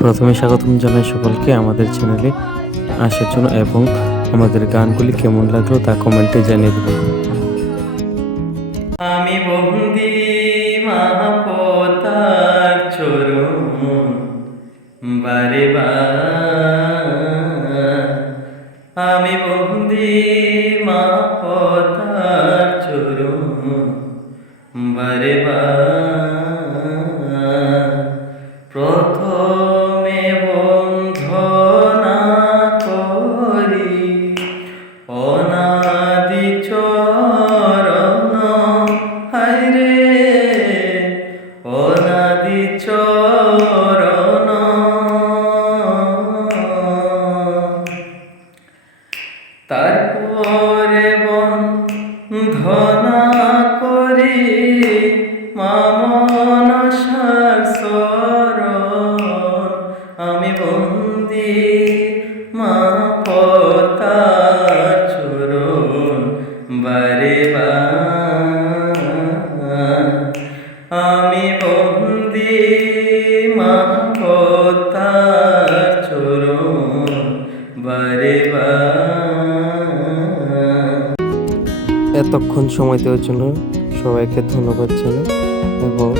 প্রথমে স্বাগতম জানাই সকলকে আমাদের চ্যানেলে আসার জন্য এবং আমাদের গানগুলি কেমন লাগলো তা কমেন্টে জানিয়ে দেবেন। আমি বন্দি মাহপতার চরণ বারে বার, আমি বন্দি মাহপতার চরণ বারে বার, প্রথমে বন্ধনা করি অনাদি চরণ, হায়রে অনাদি চরণ, তারপরে বন্ধনা করি মামনসার শরণ, আমি বন্দি মা পতার চরণ বারে বার, আমি বন্দি মা পতার চরণ বারে বার। এতক্ষণ সময় দেওয়ার জন্য সবাইকে ধন্যবাদ জানাই এবং